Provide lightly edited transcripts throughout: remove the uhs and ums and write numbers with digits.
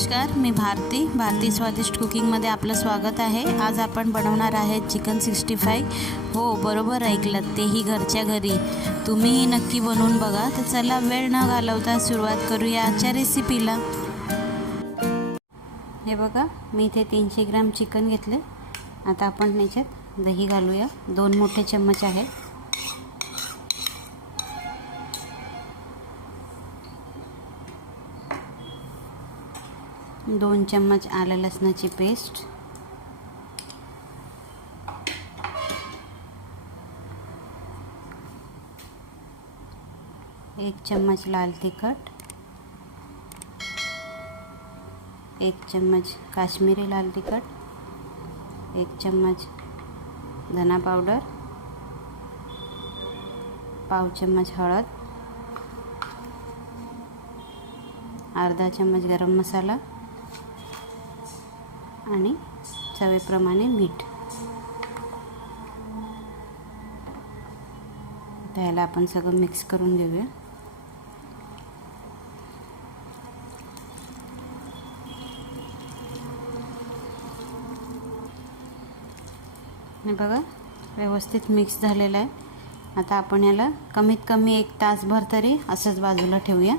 नमस्कार, मी भारती स्वादिष्ट कुकिंगमध्ये आपलं स्वागत आहे। आज आपण बनवणार आहे चिकन 65। हो, बरोबर ऐकलं, तेही घरच्या घरी। तुम्हीही नक्की बनवून बघा। तर चला वेळ न घालवता सुरुवात करूया आजच्या रेसिपीला। हे बघा, मी इथे 300 ग्रॅम चिकन घेतले। आता आपण याच्यात दही घालूया। 2 मोठे चम्मच आहे। 2 चम्मच आलं लसणाची पेस्ट, 1 चम्मच लाल तिखट, 1 चम्मच काश्मीरी लाल तिखट, 1 चम्मच धना पावडर, पाव चम्मच हळद, अर्धा चम्मच गरम मसाला आणि चवीप्रमाणे मीठ। त्याला आपण सगळं मिक्स करून घेऊया। हे बघा, व्यवस्थित मिक्स झालेलं आहे। आता आपण याला कमीत कमी 1 तासभर तरी असंच बाजूला ठेवूया।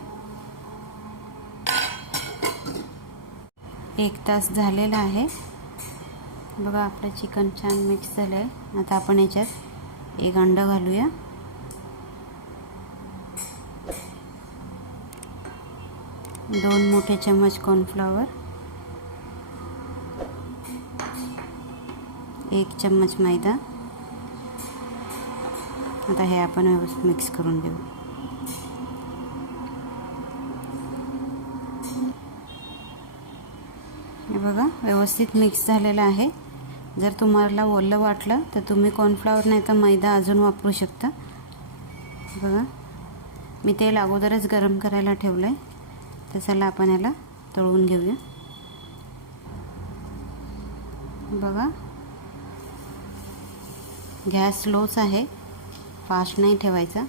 1 तास झालेला आहे। बघा, आपलं चिकन छान मिक्स झालं आहे। आता आपण याच्यात 1 अंडं घालूया। दोन मोठे चम्मच कॉर्नफ्लॉवर, 1 चम्मच मैदा। आता हे आपण व्यवस्थित मिक्स करून घेऊ। हे बघा, व्यवस्थित मिक्स झालेलं आहे। जर तुम्हाला ओलं वाटलं तर तुम्ही कॉर्नफ्लॉवर नाही तर मैदा अजून वापरू शकता। बघा, मी तेल अगोदरच गरम करायला ठेवलं आहे। तर चला आपण याला तळून घेऊया। बघा, गॅस स्लोच आहे, फास्ट नाही ठेवायचा।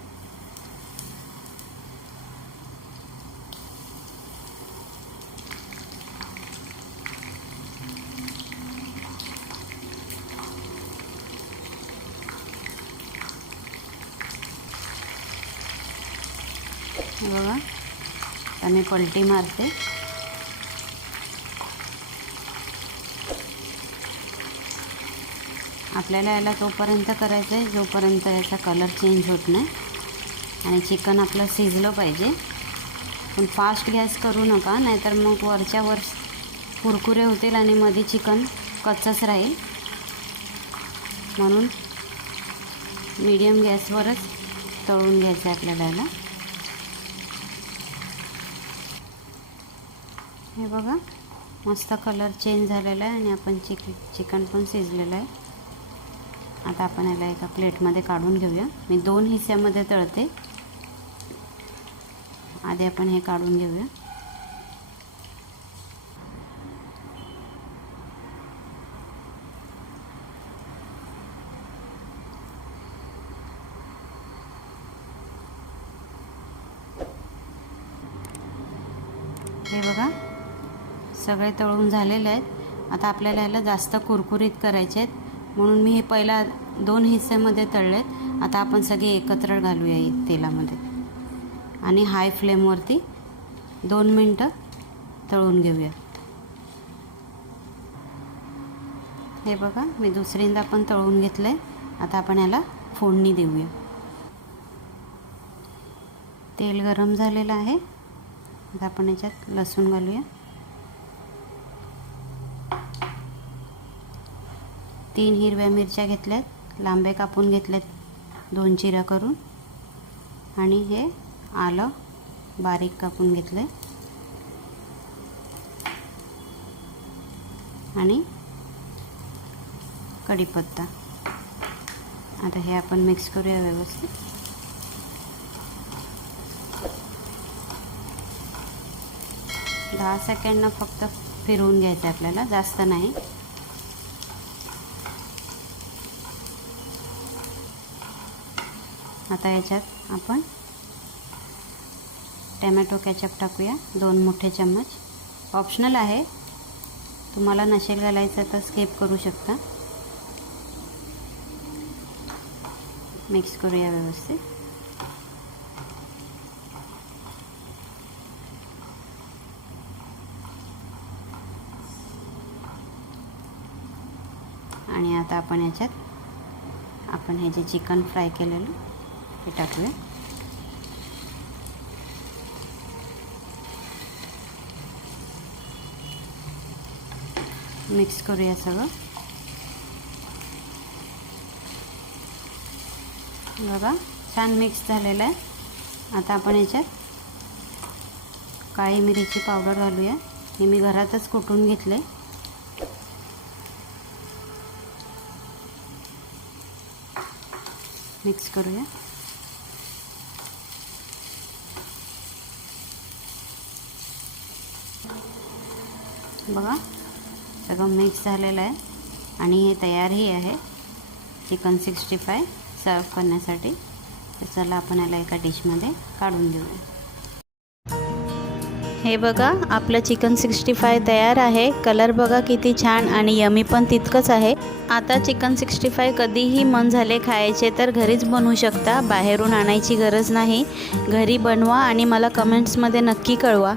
बघा, आता मी पलटी मारते। आपल्याला याला तोपर्यंत करायचं आहे जोपर्यंत याचा कलर चेंज होत नाही आणि चिकन आपलं शिजलं पाहिजे। पण फास्ट गॅस करू नका, नाहीतर मग वरच्या वर कुरकुरे होतील आणि मध्ये चिकन कच्चंच राहील। म्हणून मीडियम गॅसवरच तळून घ्यायचं आहे आपल्याला याला। हे बघा, मस्त कलर चेंज झालेला आहे आणि आपण चिकन पण शिजलेलं आहे। आता आपण याला एका प्लेटमध्ये काढून घेऊया। मी 2 हिस्स्यामध्ये तळते। आधी आपण हे काढून घेऊया। हे बघा, सगळे तळून झालेले आहेत। आता आपल्याला याला जास्त कुरकुरीत करायचे आहेत, म्हणून मी हे पहिला 2 हिस्स्यामध्ये तळलेत। आता आपण सगळे एकत्र घालूया तेलामध्ये आणि हाय फ्लेमवरती 2 मिनटं तळून घेऊया। हे बघा, मी दुसऱ्यांदा पण तळून घेतलं आहे। आता आपण याला फोडणी देऊया। तेल गरम झालेलं आहे। आता आपण याच्यात लसूण घालूया। 3 हिरव्या मिरच्या घेतल्यात, लांबे कापून घेतल्यात 2 चिऱ्या करून, आणि हे आलं बारीक कापून घेतलंय आणि कढीपत्ता। आता हे आपण मिक्स करूया व्यवस्थित। दहा सेकंडनं फक्त फिरवून घ्यायचं आपल्याला, जास्त नाही। आता याच्यात आपण टोमॅटो केचप टाकूया 2 मोठे चम्मच। ऑप्शनल आहे, तुम्हाला नसेल घालायचं तर स्किप करू शकता. मिक्स करूया व्यवस्थित. आणि आता आपण हे जे चिकन फ्राय केलेलं ते टाकूया. मिक्स करूया सगळं. बघा छान मिक्स झालेलं आहे. आता आपण याच्यात काळी मिरीची पावडर घालूया. हे मी घरातच कुटून घेतले. मिक्स करूया. बघा सगळं मिक्स झालेलं आहे आणि हे तयारही आहे चिकन 65 सर्व करण्यासाठी. तर चला आपण याला एका डिशमध्ये काढून घेऊया. हे बघा आपलं चिकन 65 तयार आहे. कलर बघा किती छान आणि यमी पण तितकंच आहे. आता चिकन 65 कधीही मन झाले खायचे तर घरीच बनवू शकता, बाहेरून आणायची गरज नाही. घरी बनवा आणि मला कमेंट्समध्ये नक्की कळवा.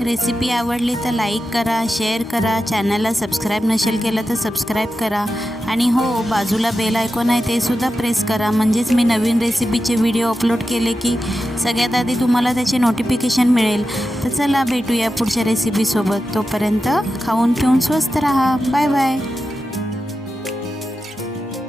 रेसिपी आवडली तर लाईक करा, शेअर करा, चॅनलला सबस्क्राईब नसेल केलं तर सबस्क्राईब करा. आणि हो, बाजूला बेल आयकॉन आहे ते सुद्धा प्रेस करा, म्हणजेच मी नवीन रेसिपीचे व्हिडिओ अपलोड केले की सगळ्यात आधी तुम्हाला त्याचे नोटिफिकेशन मिळेल. तर चला भेटूया पुढच्या रेसिपीसोबत. तोपर्यंत खाऊन पिऊन स्वस्त राहा. Bye bye.